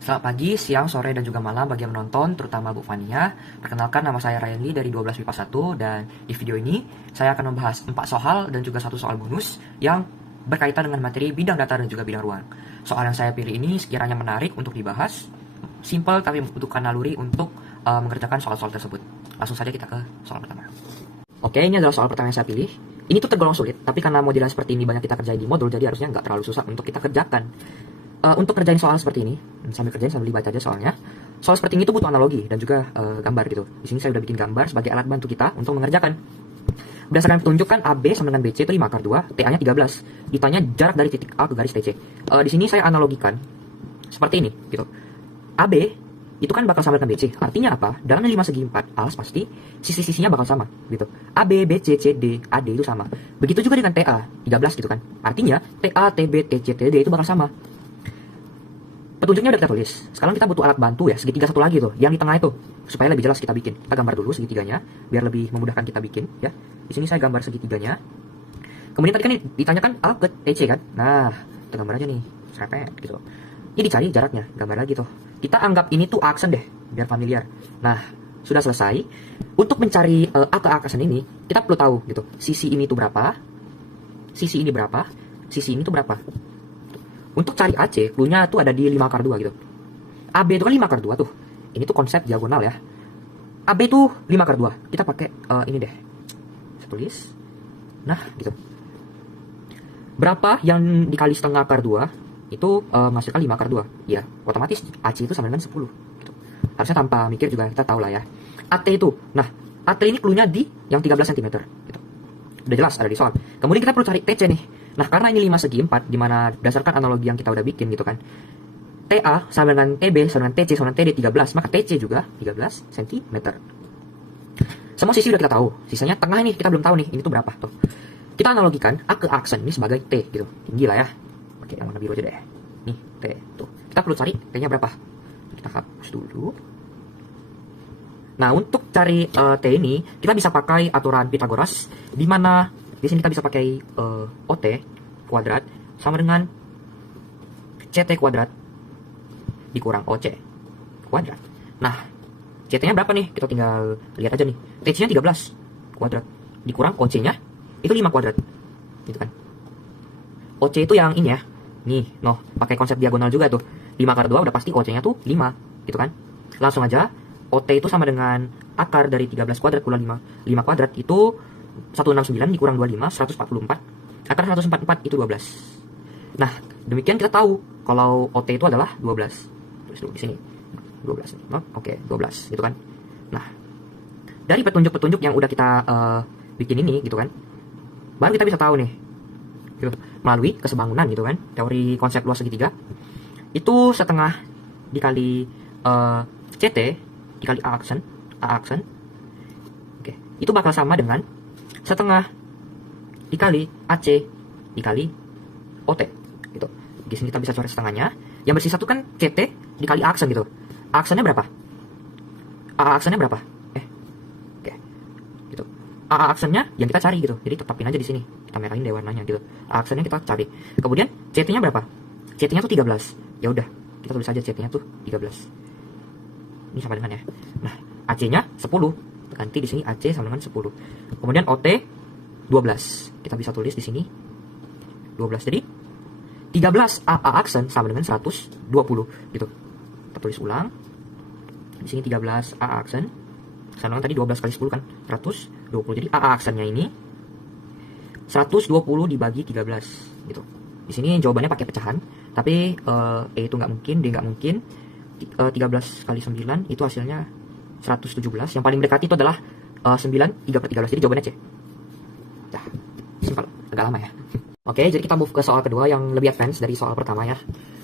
Selamat pagi, siang, sore, dan juga malam bagi yang menonton, terutama Bu Fania. Perkenalkan, nama saya Ryan Lee dari 12 MIPA 1, dan di video ini saya akan membahas 4 soal dan juga 1 soal bonus yang berkaitan dengan materi bidang data dan juga bidang ruang. Soal yang saya pilih ini sekiranya menarik untuk dibahas, simple tapi membutuhkan naluri untuk mengerjakan soal-soal tersebut. Langsung saja kita ke soal pertama. Oke, ini adalah soal pertama yang saya pilih. Ini tuh tergolong sulit, tapi karena modelan seperti ini banyak kita kerjain di modul, jadi harusnya nggak terlalu susah untuk kita kerjakan. Untuk kerjain soal seperti ini, sambil kerjain sambil dibaca aja soalnya. Soal seperti ini tuh butuh analogi dan juga gambar gitu. Di sini saya udah bikin gambar sebagai alat bantu kita untuk mengerjakan. Berdasarkan petunjuk kan AB sama dengan BC itu 5 akar 2, TA-nya 13. Ditanya jarak dari titik A ke garis TC. Di sini saya analogikan seperti ini gitu. AB itu kan bakal sama dengan BC. Artinya apa? Dalam 5 segi 4, alas pasti sisi-sisinya bakal sama gitu. AB, BC, CD, AD itu sama. Begitu juga dengan TA 13 gitu kan. Artinya TA, TB, TC, TD itu bakal sama. Petunjuknya udah kita tulis. Sekarang kita butuh alat bantu ya, segitiga satu lagi tuh, yang di tengah itu. Supaya lebih jelas kita bikin. Kita gambar dulu segitiganya, biar lebih memudahkan kita bikin ya. Di sini saya gambar segitiganya. Kemudian tadi kan ditanyakan A ke TC kan. Nah, kita gambar aja nih, serepet gitu. Ini dicari jaraknya, gambar lagi tuh. Kita anggap ini tuh aksen deh, biar familiar. Nah, sudah selesai. Untuk mencari A ke aksen ini, kita perlu tahu gitu. Sisi ini tuh berapa? Sisi ini berapa? Sisi ini tuh berapa? Untuk cari AC, clue-nya tuh ada di 5 akar 2 gitu. AB itu kan 5 akar 2 tuh. Ini tuh konsep diagonal ya. AB tuh 5 akar 2. Kita pakai ini deh. Saya tulis. Nah, gitu. Berapa yang dikali setengah akar 2 itu menghasilkan 5 akar 2. Ya, otomatis AC itu sama dengan 10 gitu. Harusnya tanpa mikir juga kita tahu lah ya. AT itu. Nah, AT ini clue-nya di yang 13 cm gitu. Udah jelas ada di soal. Kemudian kita perlu cari TC nih. Nah, karena ini 5 segi 4, dimana berdasarkan analogi yang kita udah bikin gitu kan. TA sama dengan TB, sama dengan TC, sama dengan TD 13, maka TC juga 13 cm. Semua sisi udah kita tahu. Sisanya tengah ini kita belum tahu nih, ini tuh berapa tuh. Kita analogikan A ke aksen ini sebagai T gitu. Tinggi lah ya. Oke, yang warna biru aja deh. Nih, T tuh. Kita perlu cari T-nya berapa. Kita hapus dulu. Nah, untuk cari T ini, kita bisa pakai aturan Pythagoras, di mana di sini kita bisa pakai OT kuadrat sama dengan CT kuadrat dikurang OC kuadrat. Nah, CT-nya berapa nih? Kita tinggal lihat aja nih. TC-nya 13 kuadrat dikurang OC-nya itu 5 kuadrat. Gitu kan. OC itu yang ini ya. Nih, pakai konsep diagonal juga tuh. 5 akar 2 udah pasti OC-nya tuh 5, gitu kan. Langsung aja OT itu sama dengan akar dari 13 kuadrat kurang 5 kuadrat itu 169 dikurang 25, 144. Akar 144 itu 12. Nah, demikian kita tahu kalau OT itu adalah 12. Tulis dulu di sini. 12. Oke, 12 gitu kan. Nah, dari petunjuk-petunjuk yang udah kita bikin ini gitu kan. Baru kita bisa tahu nih. Gitu, melalui kesebangunan gitu kan. Teori konsep luas segitiga. Itu setengah dikali CT dikali A aksen. Oke, itu bakal sama dengan setengah dikali AC dikali OT gitu. Di sini kita bisa coret setengahnya. Yang bersisa itu kan CT dikali aksen gitu. Aksennya berapa? A aksennya berapa? Oke. Gitu. A aksennya yang kita cari gitu. Jadi tetapin aja di sini. Kita merahin deh warnanya gitu. A aksennya kita cari. Kemudian CT-nya berapa? CT-nya tuh 13. Ya udah, kita tulis aja CT-nya tuh 13. Ini sama dengan ya. Nah, AC-nya 10. Ganti di sini AC sama dengan 10. Kemudian OT 12. Kita bisa tulis di sini 12. Jadi 13 AA aksen sama dengan 120 gitu. Kita tulis ulang. Di sini 13 AA aksen sama dengan tadi 12 kali 10 kan 120. Jadi AA aksennya ini 120 dibagi 13 gitu. Di sini jawabannya pakai pecahan, tapi E itu nggak mungkin, D nggak mungkin. 13 kali 9 itu hasilnya 117. Yang paling mendekati itu adalah 9 3/13. Jadi jawabannya C. Nah, simpel, agak lama ya. Oke, jadi kita move ke soal kedua yang lebih advance dari soal pertama ya.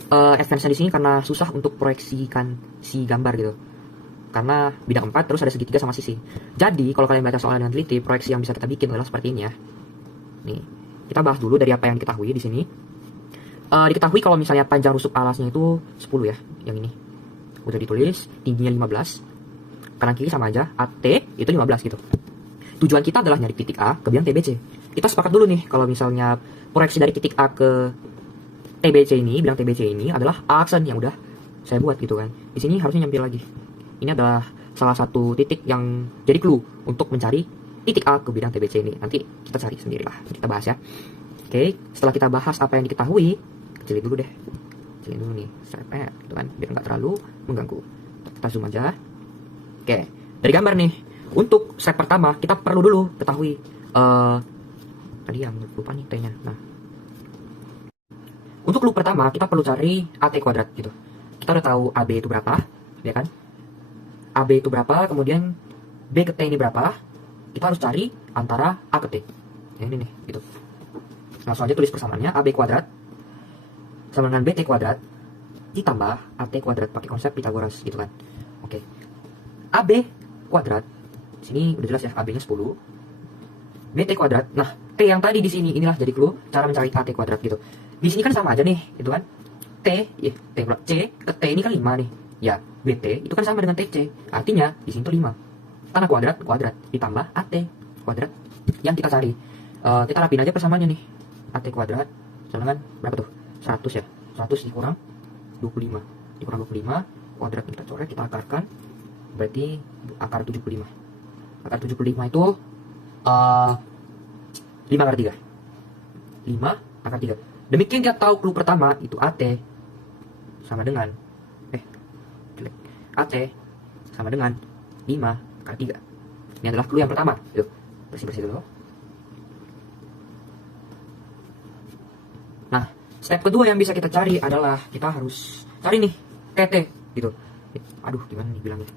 Advance-nya di sini karena susah untuk proyeksikan si gambar gitu. Karena bidang 4 terus ada segitiga sama sisi. Jadi kalau kalian baca soal dengan teliti, proyeksi yang bisa kita bikin adalah seperti ini ya. Nih, kita bahas dulu dari apa yang diketahui di sini. Diketahui kalau misalnya panjang rusuk alasnya itu 10 ya, yang ini. Udah ditulis, tingginya 15. Kanan kiri sama aja, AT itu 15 gitu. Tujuan kita adalah nyari titik A ke bilang TBC. Kita sepakat dulu nih, kalau misalnya proyeksi dari titik A ke TBC ini, bilang TBC ini adalah A aksen yang udah saya buat gitu kan. Di sini harusnya nyampil lagi. Ini adalah salah satu titik yang jadi clue untuk mencari titik A ke bidang TBC ini. Nanti kita cari sendirilah, kita bahas ya. Oke, setelah kita bahas apa yang diketahui, kecilin dulu deh. Kecilin dulu nih, strap gitu kan, biar nggak terlalu mengganggu. Kita zoom aja. Oke, dari gambar nih, untuk step pertama kita perlu dulu ketahui tadi yang lupa nih T-nya. Nah, untuk clue pertama kita perlu cari AT kuadrat gitu. Kita udah tahu AB itu berapa, ya kan? AB itu berapa, kemudian B ke T ini berapa. Kita harus cari antara A ke T. Yang ini nih, gitu. Langsung aja tulis persamaannya, AB kuadrat sama dengan BT kuadrat ditambah AT kuadrat pakai konsep Pythagoras gitu kan. Oke. AB kuadrat, sini udah jelas ya, AB-nya 10. BT kuadrat. Nah, T yang tadi di sini inilah jadi clue cara mencari AT kuadrat gitu. Di sini kan sama aja nih, gitu kan. T C ke T ini kan 5 nih. Ya, BT itu kan sama dengan TC. Artinya di sini tuh 5. Karena kuadrat ditambah AT kuadrat yang kita cari. Kita rapin aja persamaannya nih. AT kuadrat sama dengan berapa tuh? 100 ya. 100 dikurang 25. Dikurang 25, kuadrat kita coret, kita akarkan. Berarti akar 75. Akar 75 itu 5 akar 3. 5 akar 3. Demikian kita tahu clue pertama itu AT sama dengan AT sama dengan 5 akar 3. Ini adalah clue yang pertama. Yuk, bersih-bersih dulu. Nah, step kedua yang bisa kita cari adalah kita harus cari nih TT gitu. Aduh, gimana nih bilangnya?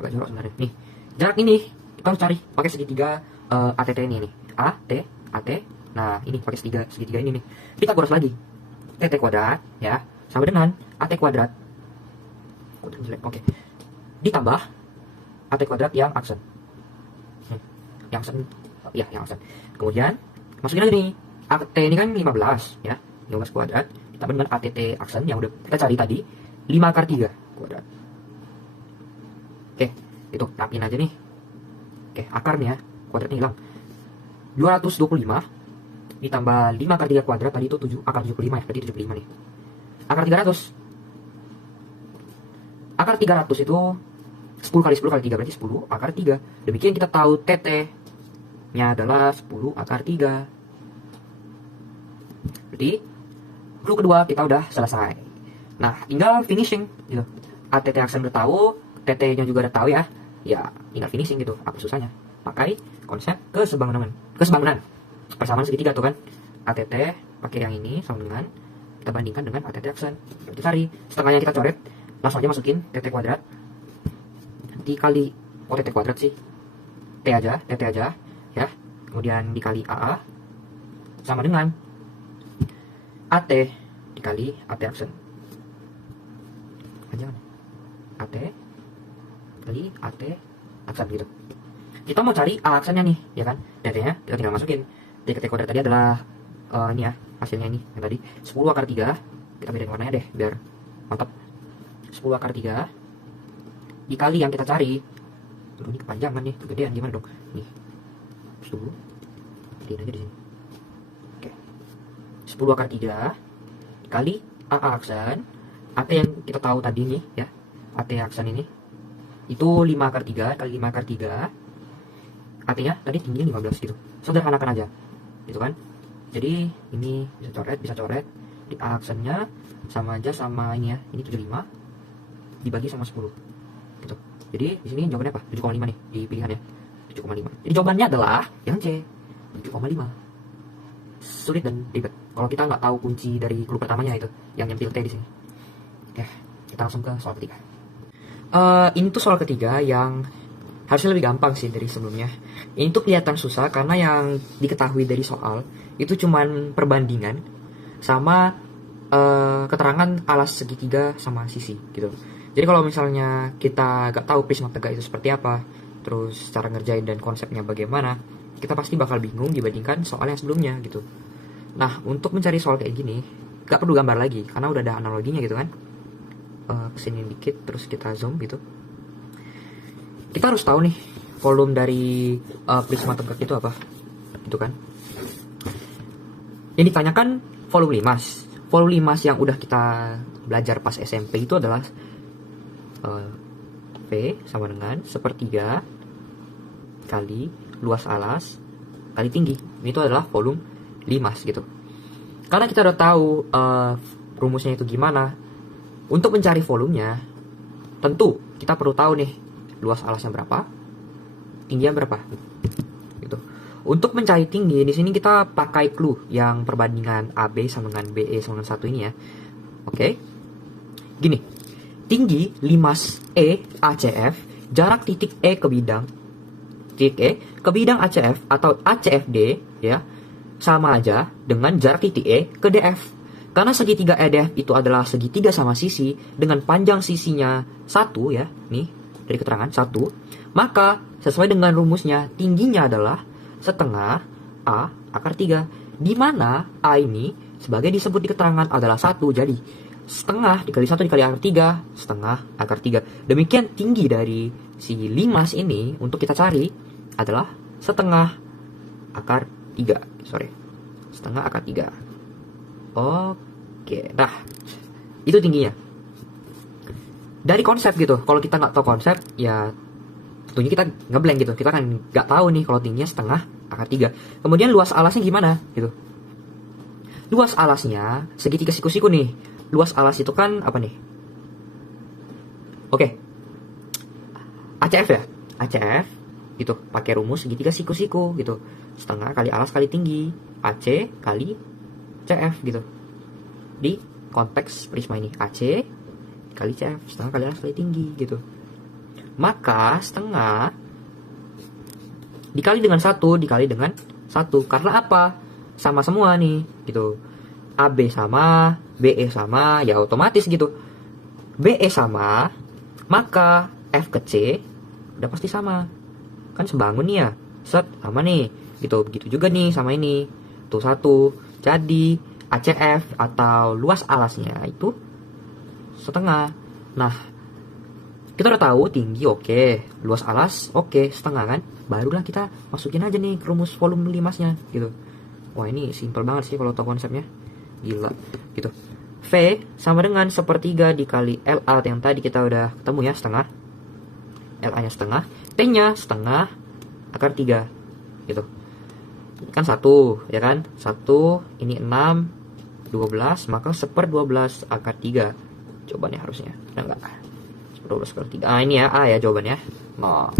Agak jorok sebenarnya. Nih, jarak ini kita harus cari pakai segitiga ATT ini nih. AT. Nah, ini pakai segitiga ini nih. Kita kuras lagi. TT kuadrat ya sama dengan AT kuadrat. Oke. Ditambah AT kuadrat yang aksen. Yang aksen. Kemudian masukin aja nih. AT ini kan 15 ya. 15 kuadrat ditambah dengan ATT aksen yang udah kita cari tadi 5 akar 3 kuadrat. Oke, itu rapin aja nih. Oke, akarnya kuadratnya hilang. 225 ditambah 5 akar 3 kuadrat tadi itu 7 akar 75 ya, berarti 75 nih. Akar 300. Akar 300 itu 10 kali 10 kali 3 berarti 10 akar 3. Demikian kita tahu TT-nya adalah 10 akar 3. Berarti clue kedua kita udah selesai. Nah, tinggal finishing gitu. ATT aksen udah tahu, TT-nya juga udah tahu ya. Ya, tinggal finishing gitu. Apa susahnya? Pakai konsep kesebangunan. Persamaan segitiga tuh kan. ATT pakai yang ini sama dengan kita bandingkan dengan ATT aksen. Berarti cari setengahnya kita coret, langsung aja masukin TT kuadrat dikali TT kuadrat sih. TT aja ya. Kemudian dikali AA sama dengan AT dikali AT aksen. Jangan. AT kali AT aksen gitu. Kita mau cari A aksennya nih, ya kan? TT-nya kita tinggal masukin. TT kuadrat tadi adalah ini ya, hasilnya ini yang tadi 10 akar 3. Kita bedain warnanya deh biar mantap. 10 akar 3 dikali yang kita cari. Aduh, ini kepanjangan nih, kegedean gimana dong? Nih. 10. Gedein aja di sini. Oke. 10 akar 3 dikali AA aksen. AT yang kita tahu tadi nih ya. AT aksen ini itu 5 akar 3 kali 5 akar 3. AT-nya tadi tingginya 15 gitu. Sederhanakan aja. Gitu kan? Jadi ini bisa coret di A aksennya sama aja sama ini ya. Ini 75 dibagi sama 10. Gitu. Jadi di sini jawabannya apa? 7,5 nih di pilihannya. 7,5. Jadi jawabannya adalah yang C. 7,5. Sulit dan ribet. Kalau kita nggak tahu kunci dari clue pertamanya itu yang nyempil T di sini. Oke, kita langsung ke soal ketiga. Ini tuh soal ketiga yang harusnya lebih gampang sih dari sebelumnya. Ini tuh kelihatan susah karena yang diketahui dari soal itu cuman perbandingan sama keterangan alas segitiga sama sisi gitu. Jadi kalau misalnya kita gak tahu prisma tegak itu seperti apa, terus cara ngerjain dan konsepnya bagaimana, kita pasti bakal bingung dibandingkan soal yang sebelumnya gitu. Nah, untuk mencari soal kayak gini, gak perlu gambar lagi karena udah ada analoginya gitu kan. Kesini dikit terus kita zoom gitu. Kita harus tahu nih volume dari prisma tegak itu apa gitu kan. Yang ditanyakan volume limas. Volume limas yang udah kita belajar pas SMP itu adalah V sama dengan sepertiga kali luas alas kali tinggi. Itu adalah volume limas gitu. Karena kita udah tahu rumusnya itu gimana, untuk mencari volumenya tentu kita perlu tahu nih luas alasnya berapa, tingginya berapa gitu. Untuk mencari tinggi di sini kita pakai clue yang perbandingan AB sama dengan BE sama dengan 1 ini ya. Oke. Gini. Tinggi limas E ACF, jarak titik E ke bidang ACF atau ACFD ya, sama aja dengan jarak titik E ke DF. Karena segitiga EDF itu adalah segitiga sama sisi dengan panjang sisinya 1 ya, nih dari keterangan 1, maka sesuai dengan rumusnya tingginya adalah setengah A akar 3, di mana A ini sebagai disebut di keterangan adalah 1, jadi setengah dikali 1 dikali akar 3, setengah akar 3. Demikian tinggi dari si limas ini untuk kita cari adalah setengah akar 3, setengah akar 3. Oke, nah itu tingginya. Dari konsep gitu, kalau kita nggak tahu konsep, ya tentunya kita ngeblank gitu. Kita kan nggak tahu nih kalau tingginya setengah akar 3. Kemudian luas alasnya gimana gitu. Luas alasnya segitiga siku-siku nih. Luas alas itu kan apa nih? Oke. ACF ya. ACF gitu, pakai rumus segitiga siku-siku gitu. Setengah kali alas kali tinggi. AC kali CF gitu. Di konteks prisma ini AC kali CF, setengah kali alas kali tinggi gitu. Maka setengah dikali dengan 1 dikali dengan 1. Karena apa? Sama semua nih gitu. AB sama, BE sama, ya otomatis gitu. BE sama, maka F ke C udah pasti sama. Kan sebangun nih ya. Set sama nih. Gitu. Begitu juga nih sama ini. Tuh 1. Jadi ACF atau luas alasnya itu setengah. Nah, kita udah tahu tinggi oke, luas alas oke, setengah kan. Barulah kita masukin aja nih rumus volume limasnya gitu. Wah, ini simple banget sih kalau tahu konsepnya. Gila gitu. V sama dengan sepertiga dikali LA yang tadi kita udah ketemu ya, setengah. LA nya setengah, T-nya setengah akar 3 gitu. Kan 1 ya kan, 1 ini 6 12, maka 1/12 akar 3 jawabannya harusnya. Enggak, 1/12 akar 3. Ini ya A ya jawabannya. Nah,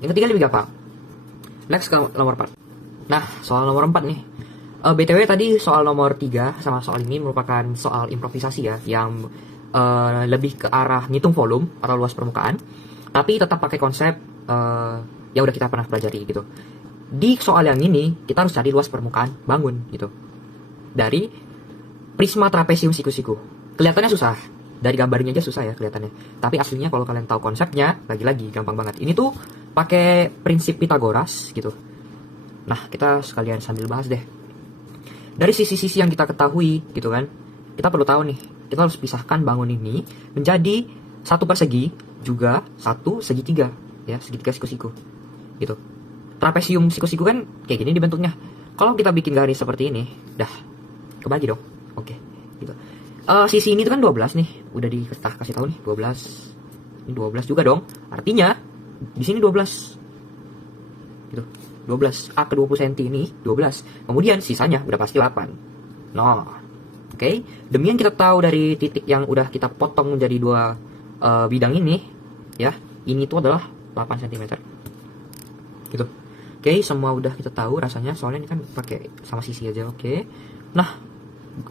yang ketiga lebih gampang. Next ke nomor 4. Nah, soal nomor 4 nih. BTW tadi soal nomor 3 sama soal ini merupakan soal improvisasi ya, yang lebih ke arah ngitung volume atau luas permukaan, tapi tetap pakai konsep yang udah kita pernah pelajari gitu. Di soal yang ini kita harus cari luas permukaan bangun gitu dari prisma trapesium siku-siku. Kelihatannya susah, dari gambarnya aja susah ya kelihatannya, tapi aslinya kalau kalian tahu konsepnya, lagi-lagi gampang banget. Ini tuh pakai prinsip Pitagoras gitu. Nah, kita sekalian sambil bahas deh. Dari sisi-sisi yang kita ketahui gitu kan, kita perlu tahu nih, kita harus pisahkan bangun ini menjadi satu persegi juga satu segitiga ya, segitiga siku-siku gitu. Trapesium siku-siku kan kayak gini dibentuknya. Kalau kita bikin garis seperti ini, dah kebagi dong. Oke, gitu. Sisi ini tuh kan 12 nih, udah kasih tahu nih 12. Ini 12 juga dong. Artinya di sini 12. Gitu. 12 A ke 20 cm ini 12. Kemudian sisanya udah pasti 8. Nah, oke. Demikian kita tahu dari titik yang udah kita potong menjadi 2 bidang ini ya. Ini tuh adalah 8 cm. Gitu. Oke, semua udah kita tahu rasanya, soalnya ini kan pakai sama sisi aja. Oke. Nah,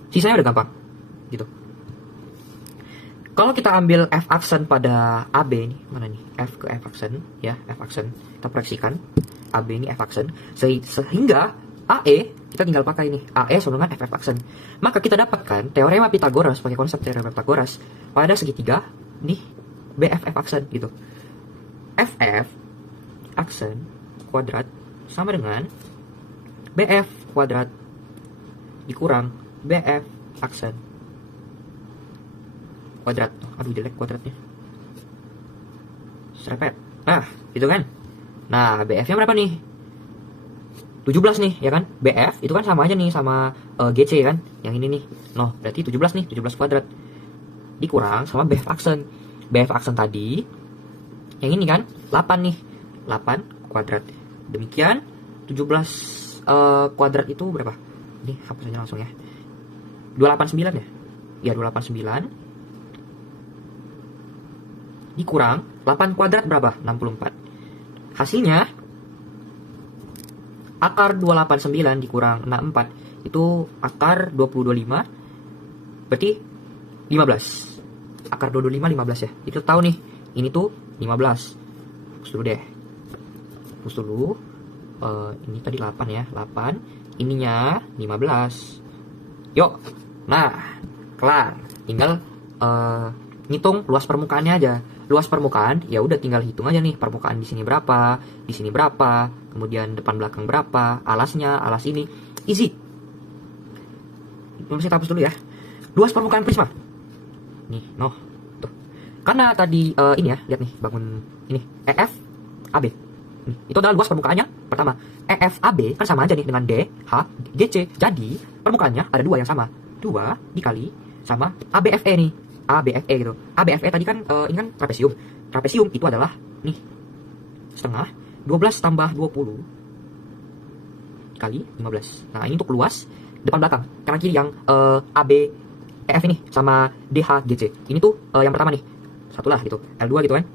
sisanya udah gampang. Gitu. Kalau kita ambil F aksen pada AB ini, mana nih? F ke F aksen, ya, F aksen. Kita proyeksikan AB ini F aksen, sehingga AE kita tinggal pakai ini, AE sama dengan FF aksen. Maka kita dapatkan teorema Pitagoras, pakai konsep teorema Pitagoras pada segitiga nih BFF aksen gitu. FF aksen kuadrat sama dengan BF kuadrat dikurang BF aksen kuadrat. Aduh, jelek kuadratnya. Serepet. Nah, gitu kan. Nah, BF-nya berapa nih? 17 nih, ya kan? BF itu kan sama aja nih sama GC kan? Yang ini nih. Noh, berarti 17 nih, 17 kuadrat. Dikurang sama BF aksen. BF aksen tadi. Yang ini kan 8 nih. 8 kuadrat. Demikian 17 kuadrat itu berapa? Ini hapus aja langsung ya. 289 ya? Ya 289 dikurang 8 kuadrat berapa? 64. Hasilnya akar 289 dikurang 64 itu akar 225 berarti 15. Akar 225 15 ya. Itu tahu nih. Ini tuh 15. Hapus dulu deh. Hapus dulu. Ini tadi 8 ya. 8. Ininya 15. Yuk. Nah, kelar. Tinggal ngitung luas permukaannya aja. Luas permukaan ya udah tinggal hitung aja nih permukaan di sini berapa, di sini berapa, kemudian depan belakang berapa, alasnya, alas ini. Easy. Masih hapus dulu ya. Luas permukaan prisma. Nih, noh. Tuh. Karena tadi ini ya, lihat nih bangun ini EF AB. Nih, itu adalah luas permukaannya. Pertama, EF AB kan sama aja nih dengan DH GC. Jadi, permukaannya ada 2 yang sama. 2 dikali sama ABFE nih. ABFE gitu. ABFE tadi kan ini kan trapesium. Trapesium itu adalah nih setengah 12 tambah 20 kali 15. Nah, ini untuk luas depan belakang. Kanan kiri yang AB EF ini sama DH GC. Ini tuh yang pertama nih. Satu lah gitu. L2 gitu kan.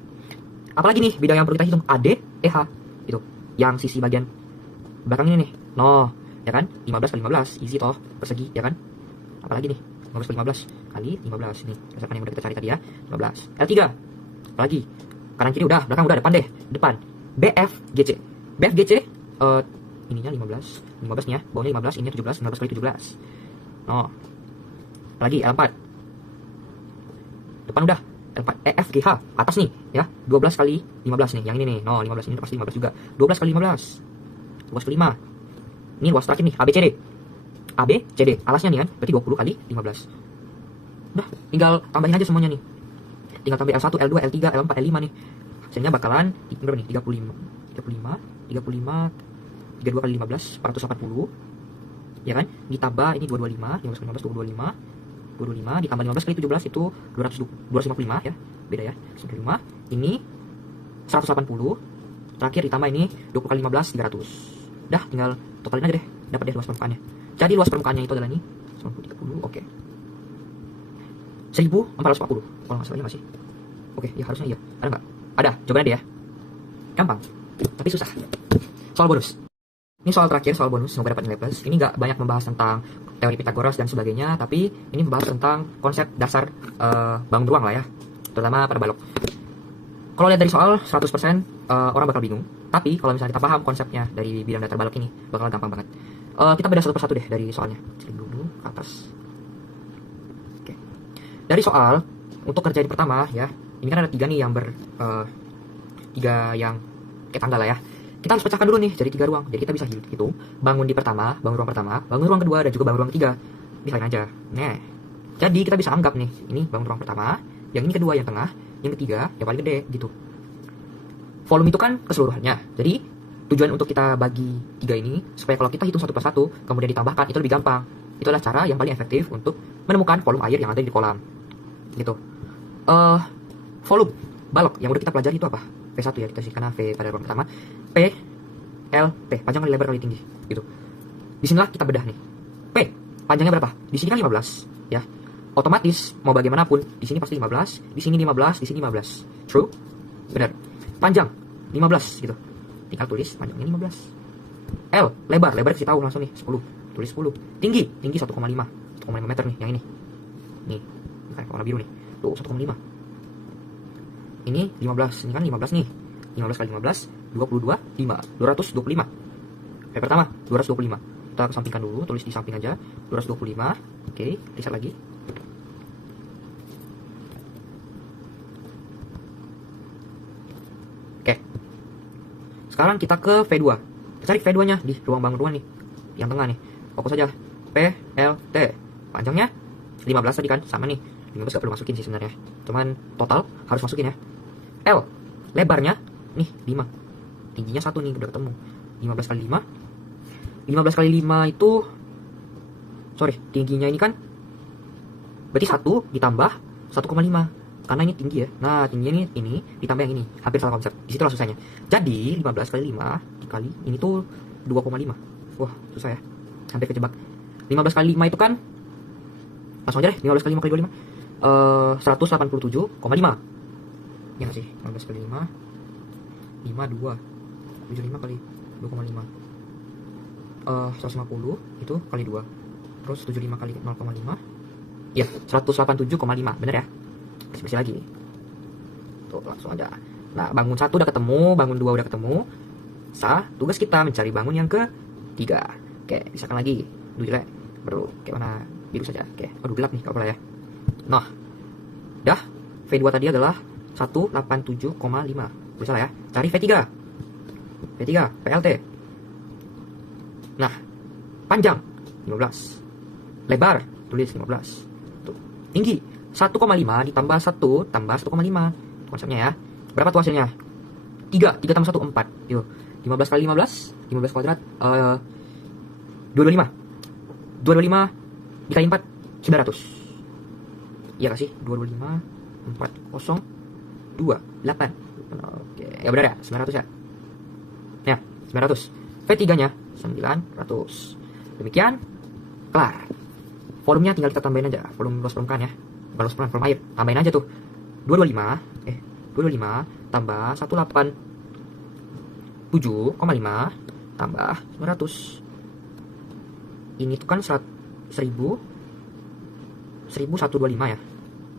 Apalagi nih bidang yang perlu kita hitung AD EH gitu. Yang sisi bagian belakang ini nih. No, ya kan? 15 kali 15 easy toh, persegi ya kan? Apalagi nih? 15 kali 15 kali 15 ini berdasarkan yang udah kita cari tadi ya. 15 L3 apalagi kanan kiri udah, belakang udah, depan deh, depan BF GC. BF GC ininya 15 nya bawahnya 15, ini 17 kali 17. No, apalagi L4 depan udah, L4 EFGH atas nih ya, 12 kali 15 nih yang ini nih. No, 15 ini pasti 15 juga. 12 kali 15 12 kali 5. Ini luas terakhir nih ABCD. AB, CD, alasnya nih kan, berarti 20 kali 15. Udah, tinggal tambahin aja semuanya nih. Tinggal tambah L1, L2, L3, L4, L5 nih. Hasilnya bakalan, berapa nih? 35, 32 kali 15, 480. Ya kan? Ditambah, ini 225, 15 kali 15, 225, ditambah 15 kali 17 itu 255 ya. Beda ya, 155. Ini 180. Terakhir ditambah ini 20 kali 15, 300. Udah, tinggal totalin aja deh. Dapat deh luas permukaannya. Jadi luas permukaannya itu adalah nih 90, 30, oke. 1440 kalau nggak salah masih. Oke, ya harusnya iya. Ada nggak? Ada, jawabannya deh ya. Gampang, tapi susah. Soal bonus. Ini soal terakhir, soal bonus, semoga dapat nilai plus. Ini nggak banyak membahas tentang teori Pythagoras dan sebagainya, tapi ini membahas tentang konsep dasar bangun ruang lah ya, terutama pada balok. Kalau lihat dari soal 100% orang bakal bingung. Tapi kalau misalnya kita paham konsepnya dari bidang datar balok ini, bakal gampang banget. Kita beda satu persatu deh dari soalnya. Klik dulu ke atas. Oke. Dari soal untuk kerjain pertama ya, ini kan ada 3 nih yang 3 yang kayak tanggal lah ya. Kita harus pecahkan dulu nih jadi 3 ruang. Jadi kita bisa hitung bangun di pertama, bangun ruang pertama, bangun ruang kedua, dan juga bangun ruang ketiga. Bisa aja. Nah, jadi kita bisa anggap nih, ini bangun ruang pertama, yang ini kedua, yang tengah, yang ketiga, yang paling gede gitu. Volume itu kan keseluruhannya. Jadi tujuan untuk kita bagi 3 ini supaya kalau kita hitung satu persatu kemudian ditambahkan itu lebih gampang. Itu adalah cara yang paling efektif untuk menemukan volume air yang ada di kolam. Gitu. Volume balok yang udah kita pelajari itu apa? P1 ya, kita sisihkan V pada ruang pertama. P L P, panjang kali lebar kali tinggi gitu. Disinilah kita bedah nih. P panjangnya berapa? Di sini kan 15 ya. Otomatis mau bagaimanapun di sini pasti 15, di sini 15, di sini 15. True? Benar. Panjang 15 gitu. Tinggal tulis panjangnya 15. L lebar kasih tahu langsung nih 10. Tulis 10. Tinggi 1,5 meter nih yang ini. Nih, kayak warna biru nih. Tuh 1,5. Ini 15, ini kan 15 nih. 15 kali 15 22 5 225. Pertama 225. Kita kesampingkan dulu, tulis di samping aja 225. Oke, riset lagi. Oke. Sekarang kita ke V2. Kita cari V2-nya di ruang bangun ruang nih. Yang tengah nih. Fokus saja. P L T. Panjangnya 15 tadi kan, sama nih. 15 gak perlu masukin sih sebenarnya. Cuman total harus masukin ya. L lebarnya nih 5. Tingginya 1 nih, udah ketemu. 15 kali 5. 15 kali 5 itu tingginya ini kan berarti 1 ditambah 1,5. karena ini tinggi ya. Nah, tingginya ini ditambah yang ini, hampir salah konsep. Di situlah susahnya. Jadi 15 kali 5 dikali ini tuh 2,5. Wah, susah ya. Hampir kejebak. 15 kali 5 itu kan langsung aja deh, 15 kali 5 kali 25. 187,5. Ya nggak sih? 15 kali 5 2 75 kali 2,5. 150 itu kali 2. Terus 75 kali 0,5. Ya, 187,5. Bener ya? Kasih lagi. Tuh, langsung aja. Nah, bangun 1 udah ketemu, bangun 2 udah ketemu. Tugas kita mencari bangun yang ketiga. Oke, misalkan lagi. Duh, jelek. Baru kayak warna biru saja. Oke, aduh gelap nih, gak apa-apa ya. Nah, dah. V2 tadi adalah 187,5. Boleh salah ya. Cari V3. V3, PLT. Nah, panjang 15. Lebar, tulis 15. Tuh. Tinggi 1,5 ditambah 1 tambah 1,5. Konsepnya ya. Berapa tuh hasilnya? 3 tambah 1, 4. Yuk, 15 kali 15, 15 kuadrat, 225. 225 dikali 4, 900. Iya kasih 225, 402, 8. Oke, ya benar ya, 900 ya. Ya, 900. V3-nya 900. Demikian, kelar. Volumenya tinggal kita tambahin aja, volume loss permukaan ya. Bukan loss permukaan, volume air. Tambahin aja tuh. 225 tambah 187,5 tambah 900. Ini tuh kan 1125 ya.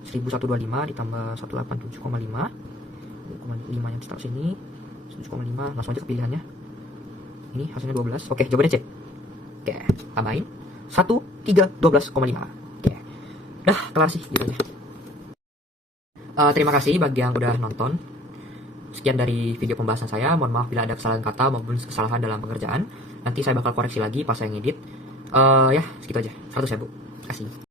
1125 ditambah 187,5. 5 yang start sini 7,5, langsung aja ke pilihannya. Ini hasilnya 12. Oke, jawabannya C. Oke, tambahin 1, 3, 12,5. Oke. Dah, kelar sih gitu aja. Terima kasih bagi yang udah nonton. Sekian dari video pembahasan saya. Mohon maaf bila ada kesalahan kata maupun kesalahan dalam pengerjaan. Nanti saya bakal koreksi lagi pas saya ngedit. Ya, segitu aja. 100 ya, Bu. Kasih.